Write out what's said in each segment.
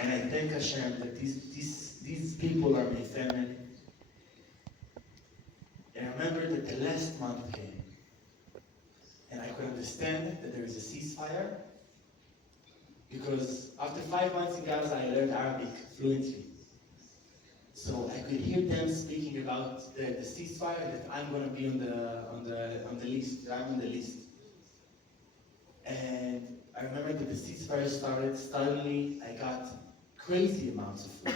And I thank Hashem that these people are my family. And I remember that the last month came. And I could understand that there is a ceasefire. Because after 5 months in Gaza, I learned Arabic fluently. So I could hear them speaking about the ceasefire, that I'm going to be on the list, that I'm on the list. And I remember that the ceasefire started. Suddenly, I got crazy amounts of food.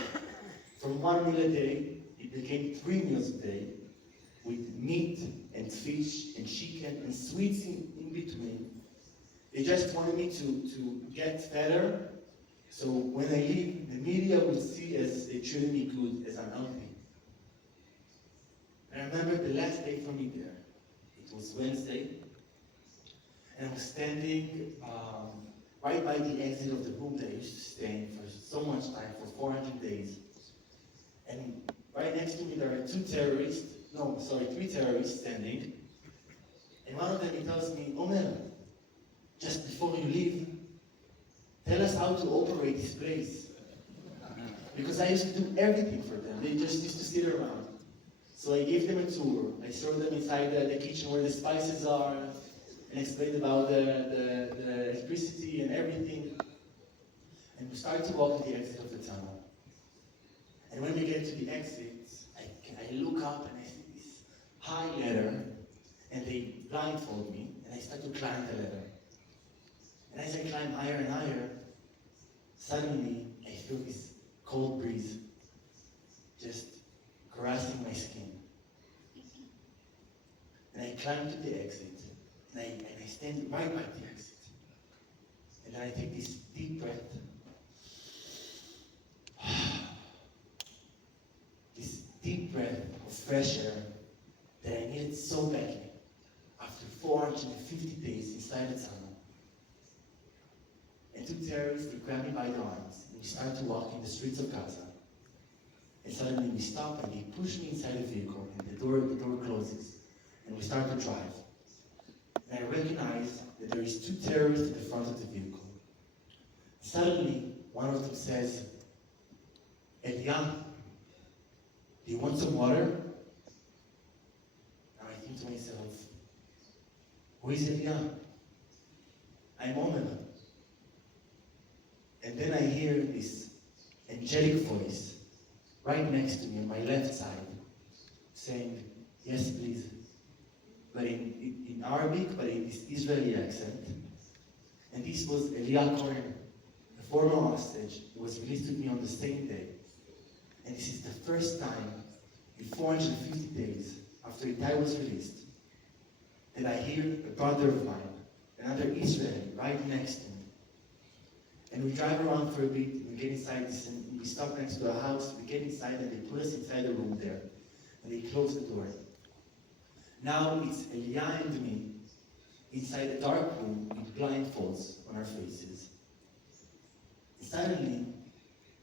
From 1 meal a day, it became 3 meals a day, with meat and fish and chicken and sweets in between. They just wanted me to get better, so when I leave, the media would see as they treated me good, as I'm healthy. And I remember the last day for me there. It was Wednesday, and I was standing right by the exit of the room that I used to stay in for so much time, for 400 days. And right next to me there are three terrorists standing. And one of them, he tells me, Omer, just before you leave, tell us how to operate this place. Because I used to do everything for them. They just used to sit around. So I gave them a tour. I showed them inside the kitchen where the spices are, and explained about the electricity and everything. And we started to walk to the exit of the tunnel. And when we get to the exit, I look up and I see this high ladder, and they blindfold me, and I start to climb the ladder. And as I climb higher and higher, suddenly I feel this cold breeze just caressing my skin. And I climb to the exit, and I stand right by the exit. And then I take this deep breath. This deep breath of fresh air that I needed so badly after 450 days inside the tunnel. And two terrorists, they grab me by the arms, and we start to walk in the streets of Gaza. And suddenly we stop, and they push me inside the vehicle, and the door closes, and we start to drive. And I recognize that there is two terrorists in the front of the vehicle. Suddenly, one of them says, Ilan, do you want some water? Now I think to myself, who is Ilan? I'm Omer. And then I hear this angelic voice right next to me on my left side saying, yes, please. But in Arabic, but in this Israeli accent. And this was Ilan Ajzen, the former hostage who was released with me on the same day. And this is the first time in 450 days after Itai was released that I hear a brother of mine, another Israeli, right next to me. And we drive around for a bit, and we get inside this, and we stop next to a house, we get inside, and they put us inside a room there. And they close the door. Now it's Elia and me inside a dark room with blindfolds on our faces. And suddenly,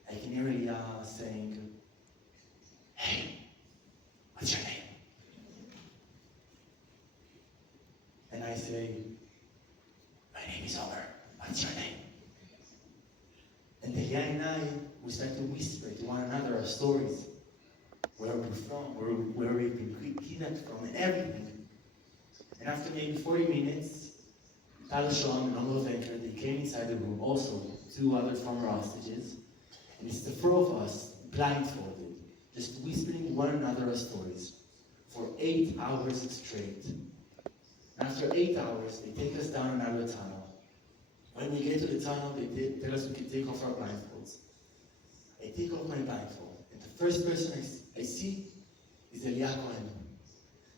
I can hear Elia saying, hey, what's your name? And I say, my name is Omer, what's your name? And Elia and I, we start to whisper to one another our stories, where we're from, where we've been kidnapped from, and everything. And after maybe 40 minutes, Tal Shon and Omer Venker, they came inside the room, also two other former hostages, and it's the four of us, blindfolded, just whispering one another our stories for 8 hours straight. And after 8 hours, they take us down another tunnel. When we get to the tunnel, they tell us we can take off our blindfolds. I take off my blindfold, and the first person I see is Elia Cohen.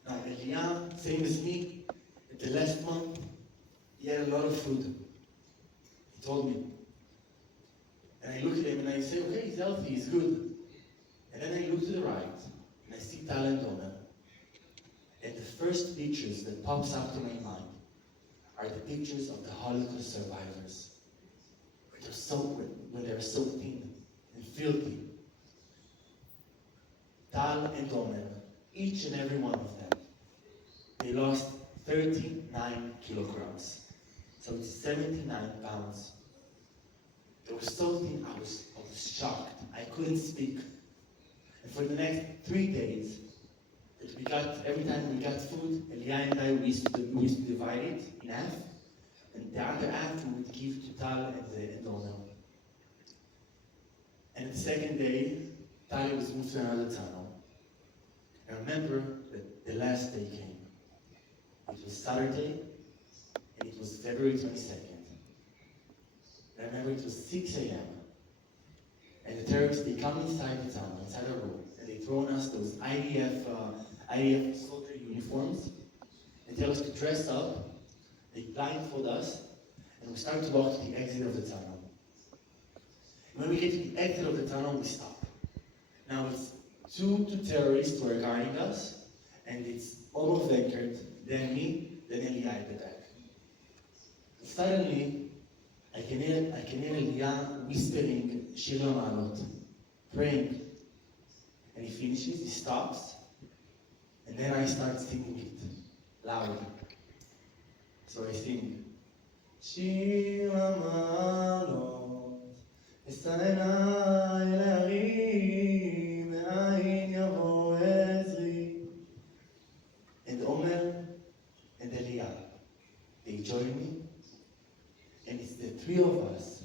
Now, Elia, same as me, at the last month, he had a lot of food. He told me. And I look at him and I say, okay, he's healthy, he's good. And then I look to the right, and I see Tal and Omer. And the first pictures that pops up to my mind are the pictures of the Holocaust survivors, when they're so thin and filthy. Tal and Omer, each and every one of them, they lost 39 kilograms. So it's 79 pounds. They were so thin, I was shocked. I couldn't speak. And for the next 3 days, every time we got food, Elia and I, we used to divide it in half, and the other half we would give to Tal and Omer. And the second day, Tal was moved to another tunnel. I remember that the last day came. It was Saturday, and it was February 22nd. I remember it was 6 a.m. And the terrorists, they come inside the tunnel, inside our room, and they throw on us those IDF soldier uniforms, and tell us to dress up. They blindfold us, and we start to walk to the exit of the tunnel. And when we get to the exit of the tunnel, we stop. Now it's two terrorists who are guarding us, and it's Omer Venkert, then me, then Elia at the back. And suddenly, I can hear Elia whispering Shir Lamalot, praying. And he finishes, he stops, and then I start singing it, loud. So I sing, Shir Lamalot, Estanena Elarim, Me'ayin Yavo Ezri. And Omer and Elia, they join me. And it's the three of us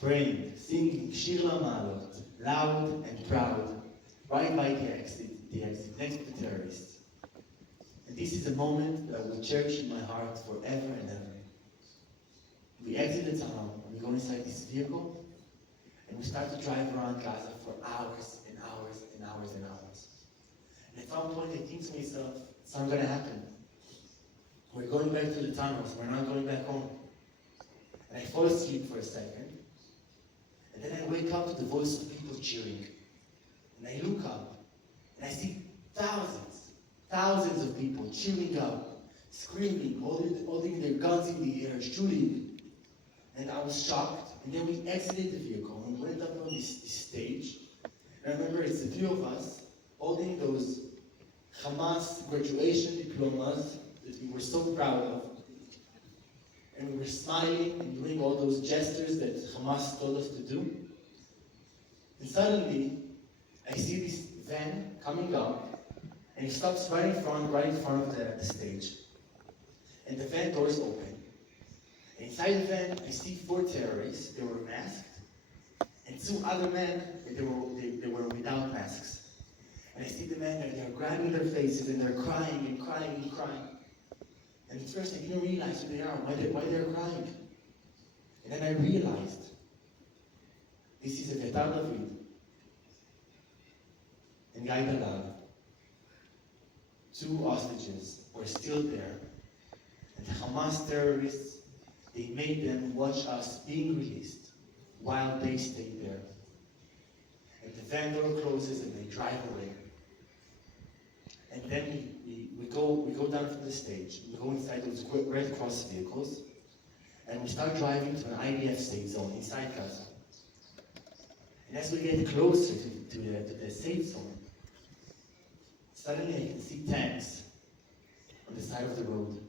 praying, singing Shir Lamalot, loud and proud, right by the exit next to the terrorists. And this is a moment that I will cherish in my heart forever and ever. We exit the tunnel, and we go inside this vehicle, and we start to drive around Gaza for hours and hours and hours and hours. And at some point I think to myself, it's not going to happen. We're going back to the tunnels, we're not going back home. And I fall asleep for a second, and then I wake up to the voice of people cheering. And I look up, and I see thousands of people cheering up, screaming, holding their guns in the air, shooting. And I was shocked, and then we exited the vehicle and went up on this stage. And I remember it's the three of us holding those Hamas graduation diplomas that we were so proud of. And we were smiling and doing all those gestures that Hamas told us to do. And suddenly, I see this van coming up, and it stops right in front of the stage. And the van doors open. And inside the van, I see 4 terrorists. They were masked, and 2 other men. They were without masks. And I see the men, and they're grabbing their faces, and they're crying and crying and crying. And at first I didn't realize who they are, why they're crying. And then I realized, this is Aviatar David and Guy Dalal. 2 hostages were still there. And the Hamas terrorists, they made them watch us being released while they stayed there. And the van door closes and they drive away. And then we go down from the stage, we go inside those Red Cross vehicles, and we start driving to an IDF safe zone inside Gaza. And as we get closer to the safe zone, suddenly I can see tanks on the side of the road.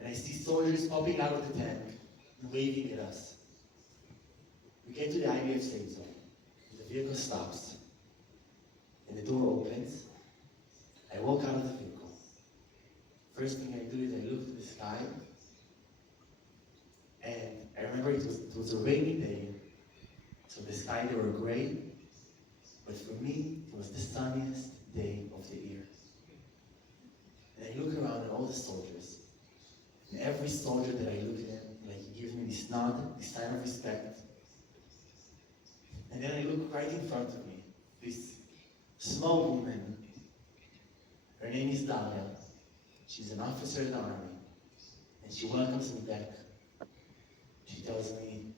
And I see soldiers popping out of the tank and waving at us. We get to the IDF safe zone, and the vehicle stops, and the door opens. I walk out of the vehicle. First thing I do is I look to the sky, and I remember it was a rainy day, so the sky they were gray, but for me it was the sunniest day of the year. And I look around at all the soldiers, and every soldier that I look at, like he gives me this nod, this sign of respect. And then I look right in front of me, this small woman. Her name is Dalia. She's an officer in the army, and she welcomes me back. She tells me,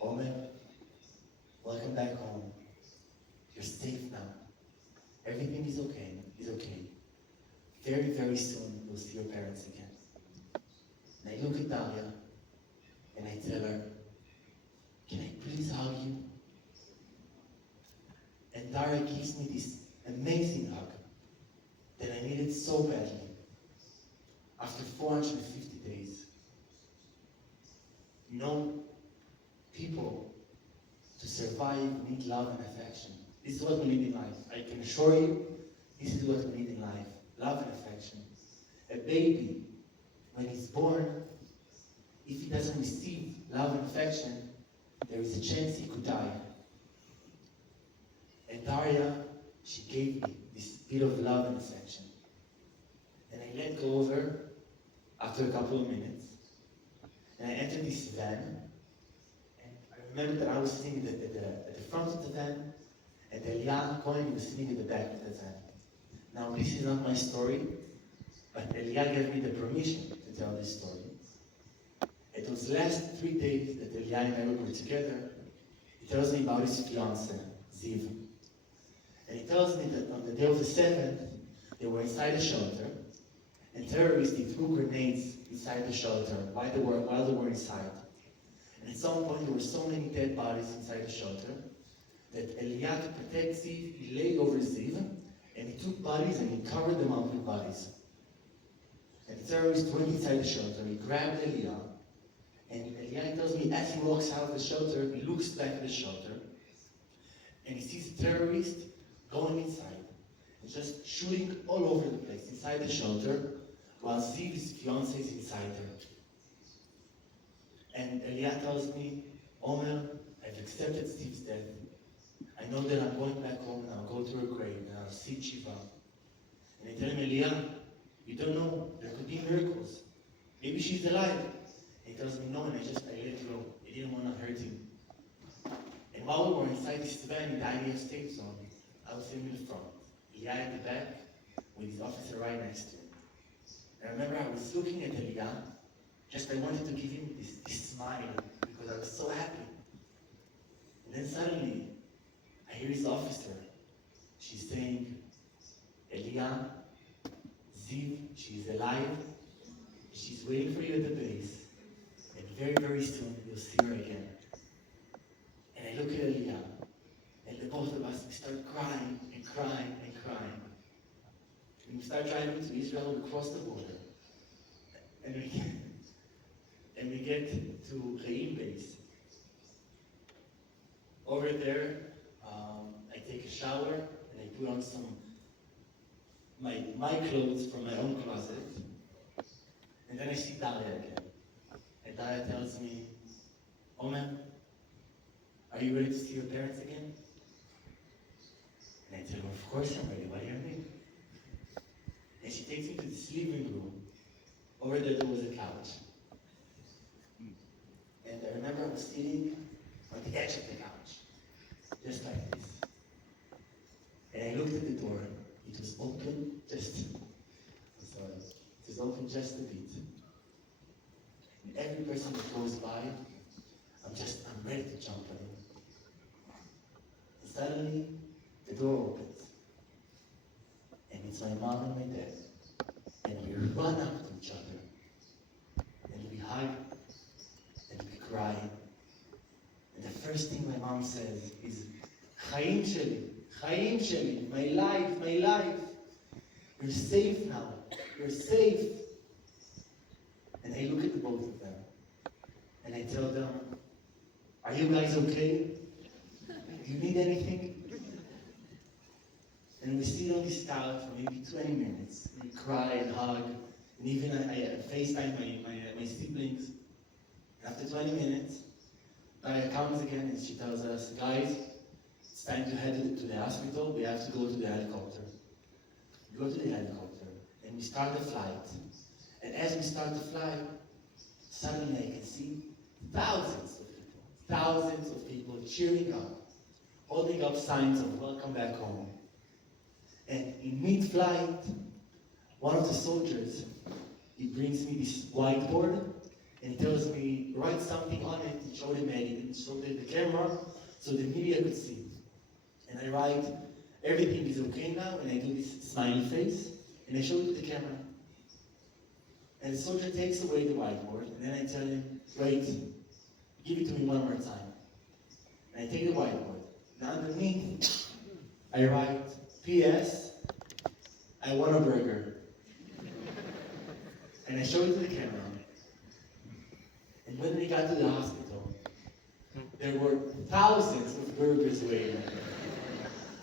Omer, welcome back home. You're safe now. Everything is okay. Very, very soon you'll see your parents again. And I look at Dalia, and I tell her, can I please hug you? And Daria gives me this amazing hug that I needed so badly after 450 days. people to survive need love and affection. This is what we need in life. I can assure you, this is what we need in life. Love and affection. A baby, when he's born, if he doesn't receive love and affection, there is a chance he could die. And Daria, she gave me this bit of love and affection. And I let go of her after a couple of minutes. And I entered this van. And I remember that I was sitting at the front of the van, and Elia Cohen was sitting at the back of the van. Now, this is not my story, but Elia gave me the permission to tell this story. It was last 3 days that Elia and I were together. He tells me about his fiancée, Ziv. And he tells me that on the day of the 7th, they were inside a shelter, and terrorists threw grenades inside the shelter while they were inside. And at some point, there were so many dead bodies inside the shelter that Elia, to protect Ziv, he laid over Ziv, and he took bodies and he covered them up with bodies. And the terrorist went inside the shelter, he grabbed Elia, and Elia tells me as he walks out of the shelter, he looks back at the shelter, and he sees a terrorist going inside, and just shooting all over the place, inside the shelter, while Ziv's fiancé is inside her. And Elia tells me, Omer, I've accepted Steve's death. I know that I'm going back home and I'll go to her grave and I'll see Shiva. And I tell him, Elia, you don't know, there could be miracles. Maybe she's alive. And he tells me, no, and I let it go. I didn't want to hurt him. And while we were inside this van in the IDF state zone, I was sitting in the front, Elia at the back, with his officer right next to him. And I remember I was looking at Elia, I wanted to give him this smile, because I was so happy. And then suddenly, I hear his officer. She's saying, Elia, Ziv, she's alive. She's waiting for you at the base. And very, very soon, you'll see her again. And I look at Elia, and the both of us, we start crying and crying and crying. And we start driving to Israel, we cross the border. And we get to Ray Fis. Over there, I take a shower and I put on my clothes from my own closet. And then I see Daria again. And Daria tells me, Omer, are you ready to see your parents again? And I tell her, of course I'm ready, what do you mean? And she takes me to this living room. Over there was a couch. And I remember I was sitting on the edge of the couch, just like this. And I looked at the door. It was open just a bit. And every person that goes by, I'm ready to jump on it. And suddenly, the door opens. And it's my mom and my dad. And we run up to each other. And we hug. And we cry. And the first thing my mom says is, Chaim sheli, my life. You're safe now. You're safe. And I look at the both of them. And I tell them, are you guys okay? Do you need anything? And we sit on this couch for maybe 20 minutes. We cry and hug. And even I FaceTime my siblings. And after 20 minutes, Daria comes again and she tells us, guys, it's time to head to the hospital. We have to go to the helicopter. We go to the helicopter and we start the flight. And as we start the flight, suddenly I can see thousands of people cheering up, holding up signs of welcome back home. And in mid-flight, one of the soldiers, he brings me this whiteboard and he tells me, write something on it and show the media, and show the camera so the media could see. And I write, everything is okay now, and I do this smiley face, and I show it to the camera. And the soldier takes away the whiteboard, and then I tell him, wait, give it to me one more time. And I take the whiteboard. Now underneath, I write, P.S. I want a burger. And I show it to the camera. And when we got to the hospital, there were thousands of burgers waiting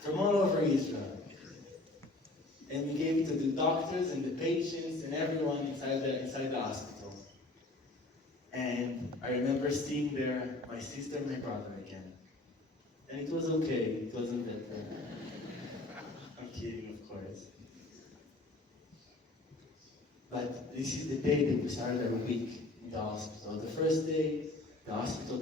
from all over Israel. And we gave it to the doctors and the patients and everyone inside the hospital. And I remember seeing there my sister and my brother again. And it was okay, it wasn't that bad. I'm kidding, of course. But this is the day that we started our week in the hospital. The first day, the hospital